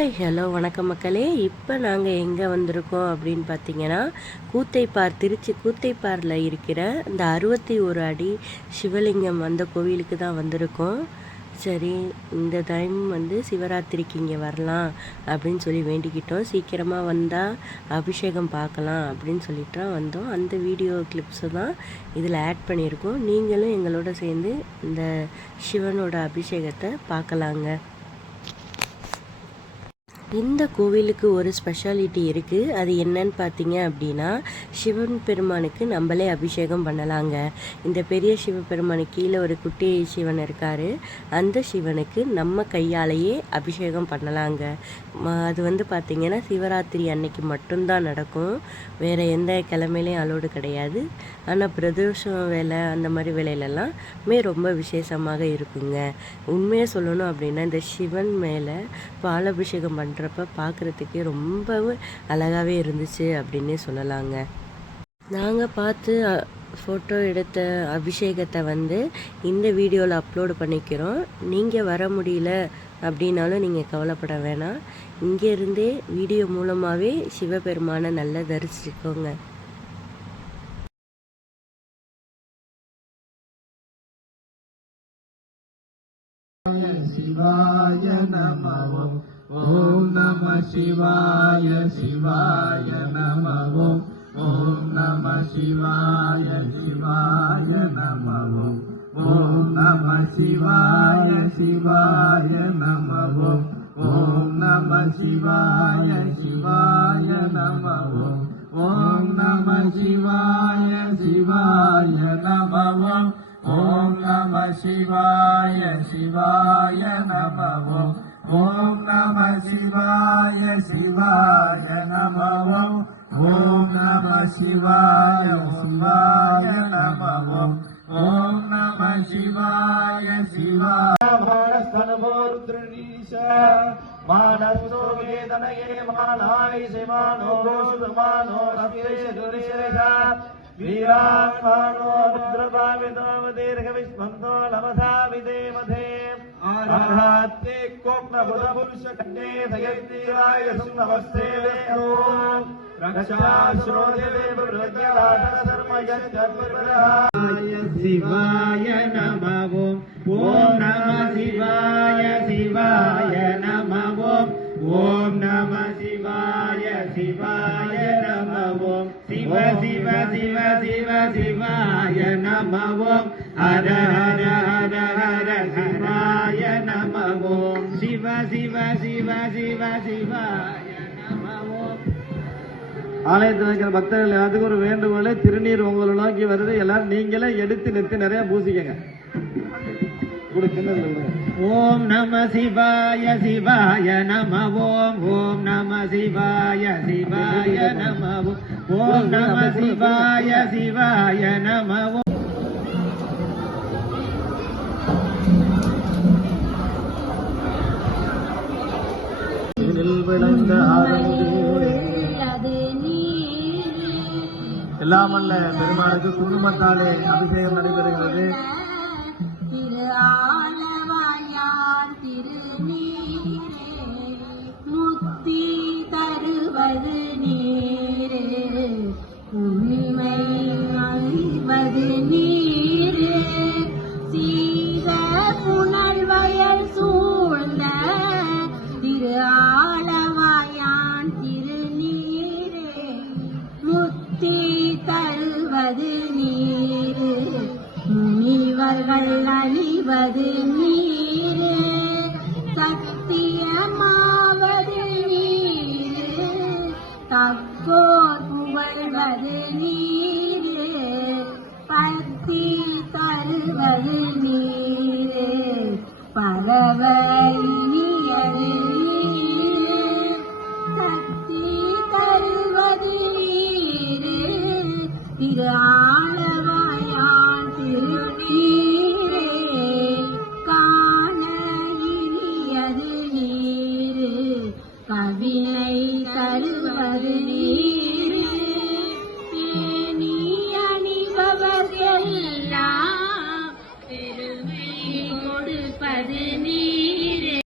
Hi hello வணக்கம் மக்களே. இப்போ நாங்கள் எங்கே வந்திருக்கோம் அப்படின்னு பார்த்தீங்கன்னா, கூத்தைப்பார், திருச்சி கூத்தைப்பாரில் இருக்கிற இந்த 61 அடி சிவலிங்கம் அந்த கோவிலுக்கு தான் வந்திருக்கோம். சரி, இந்த டைம் சிவராத்திரிக்கு இங்கே வரலாம் அப்படின்னு சொல்லி வேண்டிக்கிட்டோம். சீக்கிரமாக வந்தால் அபிஷேகம் பார்க்கலாம் அப்படின்னு சொல்லிட்டு வந்தோம். அந்த வீடியோ கிளிப்ஸை தான் இதில் ஆட் பண்ணியிருக்கோம். நீங்களும் எங்களோட சேர்ந்து இந்த சிவனோட அபிஷேகத்தை பார்க்கலாங்க. இந்த கோவிலுக்கு ஒரு ஸ்பெஷாலிட்டி இருக்குது. அது என்னன்னு பார்த்தீங்க அப்படின்னா, சிவன் பெருமானுக்கு நம்மளே அபிஷேகம் பண்ணலாங்க. இந்த பெரிய சிவபெருமானுக்கு கீழே ஒரு குட்டி சிவன் இருக்கார். அந்த சிவனுக்கு நம்ம கையாலேயே அபிஷேகம் பண்ணலாங்க. அது பார்த்திங்கன்னா சிவராத்திரி அன்னைக்கு மட்டும்தான் நடக்கும். வேறு எந்த கிழமையிலையும் அலோடு கிடையாது. ஆனால் பிரதோஷம் வேலை அந்த மாதிரி வேலையிலலாம் ரொம்ப விசேஷமாக இருக்குங்க. உண்மையாக சொல்லணும் அப்படின்னா, இந்த சிவன் மேலே பாலாபிஷேகம் பண்ணுறப்ப பார்க்குறதுக்கே ரொம்பவே அழகாகவே இருந்துச்சு அப்படின்னே சொல்லலாங்க. நாங்கள் பார்த்து ஃபோட்டோ எடுத்த அபிஷேகத்தை இந்த வீடியோவில் அப்லோடு பண்ணிக்கிறோம். நீங்கள் வர முடியல அப்படின்னாலும் நீங்கள் கவலைப்பட வேணாம். இங்கேருந்தே வீடியோ மூலமாகவே சிவபெருமானை நல்லா தரிசிக்கோங்க. சிவாய நமோ ஓம் நம சிவாய சிவாய நமோ ஓம் நம சிவாய சிவாய நமோ ஓம் நம சிவாய சிவாய நமோ ஓம் நம சிவாய சிவாய நமோ ஓம் நம சிவாய சிவாய நமோ ஓம் நம சிவாய சிவாய நமோ ஓம் நம சிவாய சிவாய நமோ ஓம் நம சிவாய சிவாய நமோ ஓம் நம சிவாய சிவாய மானசோ வேதனயே மானாய் சிவானோ ரோஷமானோ அபிஷேகரேஷா வீரான்மானோ ருத்ரபாவிதோமதீர்ഘவிஸ்மந்தோ நமசா விதேமதே ஆராத்யே கோக்னபுதபுருஷகண்டே சயத்தீராய சுநமஸ்தே ஓம் சிவாய நமோ ஓம் நம சிவாய சிவாய நமோ ஓம் நம சிவாய சிவாய நமோ சிவ சிவ சிவ சிவ சிவாய நமோ ஹர ஹர ஹர ஹர சிவாய நமோ சிவ சிவ சிவ சிவ சிவாய நமோ. ஆலயத்தில் இருக்கிற பக்தர்கள் எல்லாத்துக்கும் ஒரு வேண்டுகோள், திருநீர் உங்களை நோக்கி வருது. எல்லாரும் நீங்களே எடுத்து நிறுத்தி நிறைய பூசிக்கங்க. ஓம் நம சிவாய சிவாய நம ஓம் ஓம் நம சிவாய சிவாய நம ஓம் நம சிவாய சிவாய நம விளங்க எல்லாமல்ல பெருமாளுக்கு குடும்பத்தாலே அபிஷேகம் நடைபெறுகிறது. முக்தி தருவது நீரே, உண்மை அழிவது நீரே, சீத புனல் வயல் சூழ்ந்த திரு ஆலவாயான் திருநீரே, முக்தி தருவது நீரே, முனிவர்கள் அழிவது நீரே, சத்தியமாவது நீரே, தக்கோர் புகழ்வது நீரே, பக்தி தருவது நீரே, பரவ இனியது நீரே, சக்தி தருவது நீரே, திரு ஆலவாயான் திருநீரே, காண இனியது நீரே, கவினை தருவது நீரே, நீ அணிபவர்க்கெல்லாம் பெருமை கொடுப்பது நீரே.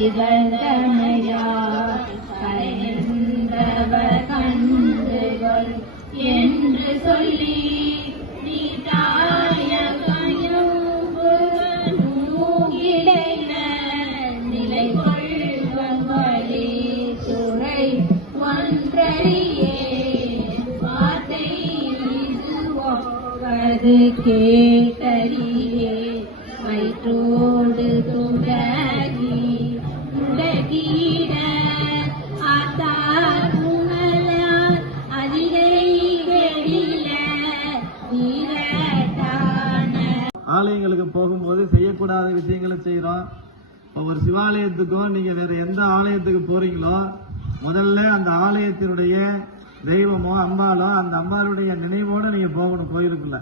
இவந்தமையா கண்டவர் கண்டுகள் என்று சொல்லி நீட்டாய நிலை கொள்வங்களே துறை ஒன்றறியே வார்த்தை இதுவது கேட்டறியே வயிற்றோடு துடகி முடகிட ஆத்தார் புனலார் அதிரை கெடில வீரட்டான. ஆலயங்களுக்கு போகும்போது செய்யக்கூடாத விஷயங்களை செய்யறோம். இப்போ ஒரு சிவாலயத்துக்கோ நீங்க வேற எந்த ஆலயத்துக்கு போறீங்களோ முதல்ல அந்த ஆலயத்தினுடைய தெய்வமோ அம்பாலோ அந்த அம்பாளுடைய நினைவோட நீங்க போகணும். கோயிலுக்குள்ள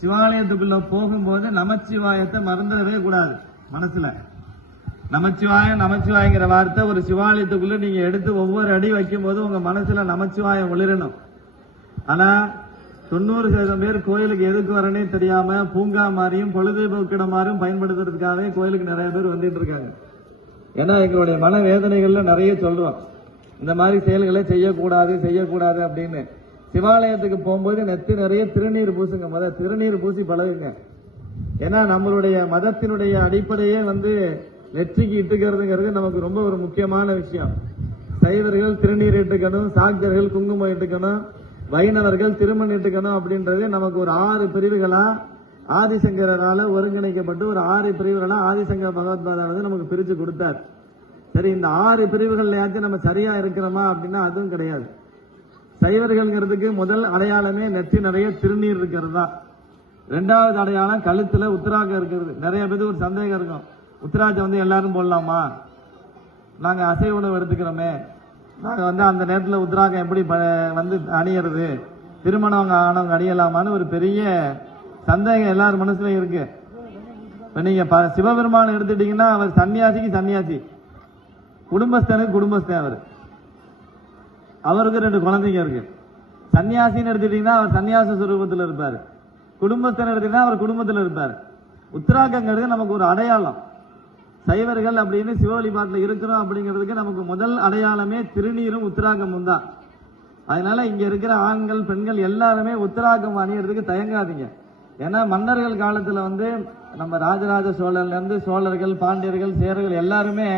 சிவாலயத்துக்குள்ள போகும்போது நமச்சிவாயத்தை மறந்துடவே கூடாது. மனசுல நமச்சிவாயங்கிற வார்த்தை ஒரு சிவாலயத்துக்குள்ள நீங்க எடுத்து ஒவ்வொரு அடி வைக்கும் போது உங்க மனசுல நமச்சிவாயம் ஒளிரணும். ஆனா 90% பேர் கோயிலுக்கு எதுக்கு வரனே தெரியாம பூங்கா மாதிரியும் பொழுதுபோக்கிட மாதிரியும் பயன்படுத்துறதுக்காகவே கோயிலுக்கு நிறைய பேர் வந்துட்டு இருக்காங்க. ஏன்னா எங்களுடைய மன வேதனைகள்ல நிறைய சொல்றோம், இந்த மாதிரி செயல்களை செய்யக்கூடாது அப்படின்னு. சிவாலயத்துக்கு போகும்போது நெத்தி நிறைய திருநீர் பூசுங்க. திருநீர் பூசி பழகுங்க. ஏன்னா நம்மளுடைய மதத்தினுடைய அடிப்படையே நெற்றிக்கு இட்டுக்கிறதுங்கிறது நமக்கு ரொம்ப ஒரு முக்கியமான விஷயம். சைவர்கள் திருநீர் இட்டுக்கணும், சாக்தர்கள் குங்குமம் இட்டுக்கணும், வைணவர்கள் திருமணம் இட்டுக்கணும் அப்படின்றது நமக்கு ஒரு 6 பிரிவுகளா ஆதிசங்கரால ஒருங்கிணைக்கப்பட்டு ஒரு 6 பிரிவுகளா ஆதிசங்கர பகவத்பாதா நமக்கு பிரிச்சு கொடுத்தார். சரி, இந்த 6 பிரிவுகள்லயாச்சும் நம்ம சரியா இருக்கிறோமா அப்படின்னா அதுவும் கிடையாது. சைவர்கள்ங்கிறதுக்கு முதல் அடையாளமே நெற்றி நிறைய திருநீர் இருக்கிறது தான். 2வது அடையாளம் கழுத்துல உத்தராகம் இருக்கிறது. நிறைய பேருக்கு ஒரு சந்தேகம் இருக்கும், உத்தராஜம் எல்லாரும் போடலாமா, நாங்க அசைவ உணவு எடுத்துக்கிறோமே, நாங்க அந்த நேரத்துல உத்தராகம் எப்படி அணியறது, திருமணம் ஆனவங்க அணியலாமான்னு ஒரு பெரிய சந்தேகம் எல்லாரும் மனசுல இருக்கு. இப்ப நீங்க சிவபெருமான் எடுத்துட்டீங்கன்னா அவர் சன்னியாசிக்கு சன்னியாசி, குடும்பஸ்தனுக்கு குடும்பஸ்தன். அவருக்கு 2 குழந்தைங்க இருக்கு. சன்னியாசின்னு எடுத்துட்டீங்கன்னா அவர் சன்னியாச சுரூபத்தில் இருப்பாரு, குடும்பஸ்தன் எடுத்தீங்கன்னா அவர் குடும்பத்தில் இருப்பார். உத்தராகங்கிறது நமக்கு ஒரு அடையாளம். சைவர்கள் அப்படின்னு சிவ வழிபாட்டில் இருக்கிறோம் அப்படிங்கிறதுக்கு நமக்கு முதல் அடையாளமே திருநீரும் உத்தராகமும் தான். அதனால இங்க இருக்கிற ஆண்கள் பெண்கள் எல்லாருமே உத்தராகம் அணியறதுக்கு தயங்காதீங்க. ஏன்னா மன்னர்கள் காலத்துல நம்ம ராஜராஜ சோழர்ல இருந்து சோழர்கள், பாண்டியர்கள், சேரர்கள் எல்லாருமே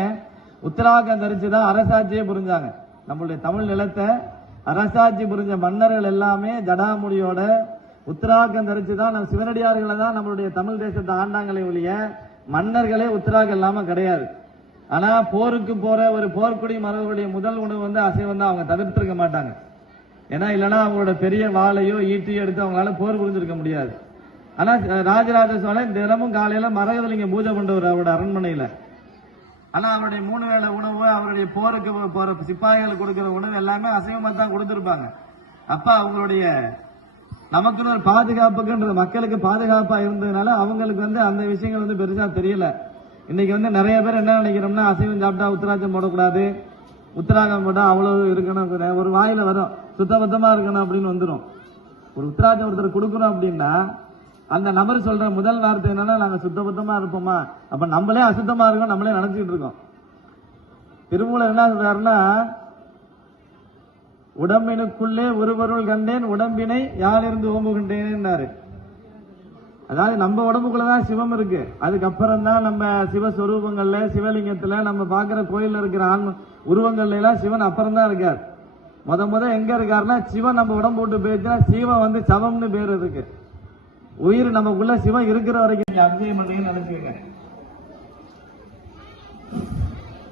உத்தராகம் தரிச்சுதான் அரசாட்சியே புரிஞ்சாங்க. நம்மளுடைய தமிழ் நிலத்தை அரசாட்சி புரிஞ்ச மன்னர்கள் எல்லாமே ஜடாமுடியோட உத்தராகம் தரிச்சுதான் நம்ம சிவனடியார்களை தான் நம்மளுடைய தமிழ் தேசத்தை ஆண்டாங்களே ஒழிய மன்னர்களே உத்தராகம் இல்லாம கிடையாது. ஆனா போருக்கு போற ஒரு போர்க்குடி மரபுடைய முதல் உணவு அசைவம் தான். அவங்க தவிர்த்திருக்க மாட்டாங்க. ஏன்னா இல்லைன்னா அவங்களோட பெரிய வாளையோ ஈட்டியோ எடுத்து அவங்களால போர் புரிஞ்சிருக்க முடியாது. ஆனா ராஜராஜ சோழன் தினமும் காலையில மரகதலிங்க பூஜை பண்றவர் அவரோட அரண்மனையில. ஆனா அவருடைய 3 வேளை உணவு, அவருடைய போருக்கு போற சிப்பாய்களுக்கு கொடுக்கிற உணவு எல்லாமே அசைவமா தான் கொடுத்திருப்பாங்க. அப்ப அவங்களுடைய நமக்குன்னு ஒரு பாதுகாப்புக்குன்றது மக்களுக்கு பாதுகாப்பா இருந்ததுனால அவங்களுக்கு அந்த விஷயங்கள் பெருசா தெரியல. இன்னைக்கு நிறைய பேர் என்ன நினைக்கிறோம்னா, அசைவம் சாப்பிட்டா உத்தராஜம் போடக்கூடாது, உத்தராகம் போட்டா அவ்வளவு இருக்கணும், ஒரு வாயில வரும் சுத்தபத்தமா இருக்கணும் அப்படின்னு வந்துடும். ஒரு உத்தராஜம் ஒருத்தர் கொடுக்கணும் அப்படின்னா அந்த நபர் சொல்ற முதல் வார்த்தை என்னன்னா, நாங்க சுத்தபத்தமா இருப்போமா, அப்ப நம்மளே அசுத்தமா இருக்கோம் நம்மளே நினைச்சுட்டு இருக்கோம். திருமூலர் என்ன சொல்றாருன்னா, உடம்பினுக்குள்ளே ஒரு பொருள் கண்டேன், உடம்பினை யாழிருந்து ஓம்புகின்றேன்னாரு. அதாவது நம்ம உடம்புக்குள்ளதான் சிவம் இருக்கு. அதுக்கப்புறம் தான் நம்ம சிவஸ்வரூபங்கள்ல சிவலிங்கத்துல நம்ம பாக்குற கோயில்ல இருக்கிற உருவங்கள்ல எல்லாம் சிவன் அப்புறம் தான் இருக்கார். முத எங்க இருக்காருன்னா, சிவன் நம்ம உடம்பு விட்டு போயிடுச்சுன்னா சிவன் சவம்னு பேர் இருக்கு. உயிர் நமக்குள்ள சிவன் இருக்கிற வரைக்கும் நீங்க அபிஷேகம் பண்றீங்கன்னு நினைச்சுக்கோங்க.